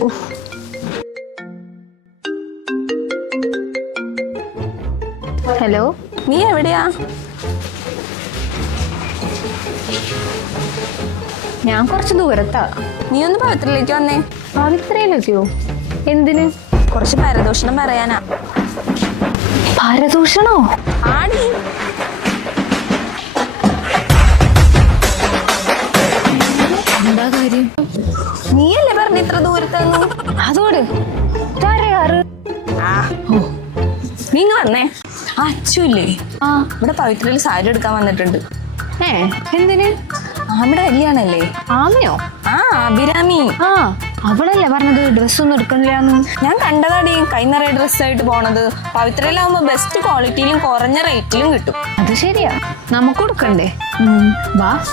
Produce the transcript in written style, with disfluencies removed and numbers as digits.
Hello, നീ എവിടെയാ? ഞാൻ കുറച്ച് ദൂരത്താ. നീ ഒന്ന് പവിത്രയിലേക്ക് വന്നേ. പവിത്രയിലേക്കോ? എന്തിന്? കുറച്ച് പരദൂഷണം പറയാനാ. പരദൂഷണോ? ആടി. എന്താ കാര്യം? നീയല്ലേ പറഞ്ഞ ഇത്ര ദൂരത്തെന്ന്? അതോട് നീ വന്നേ. അച്ചുല്ലേ ഇവിടെ പവിത്രയിൽ സാരി എടുക്കാൻ വന്നിട്ടുണ്ട്. എന്തിന്? ആമിയുടെ കല്യാണല്ലേ? ആമിയോ? അഭിരാമി. അവളല്ലേ പറഞ്ഞത് ഡ്രസ്സൊന്നും എടുക്കണില്ലാന്ന്? ഞാൻ കണ്ടതാടി കൈ നിറയെ ഡ്രസ്സായിട്ട് പോണത്. പവിത്രയിലാവുമ്പോ ബെസ്റ്റ് ക്വാളിറ്റിയിലും കുറഞ്ഞ റേറ്റിലും കിട്ടും. അത് ശരിയാ, നമുക്ക് കൊടുക്കണ്ടേ? വാ.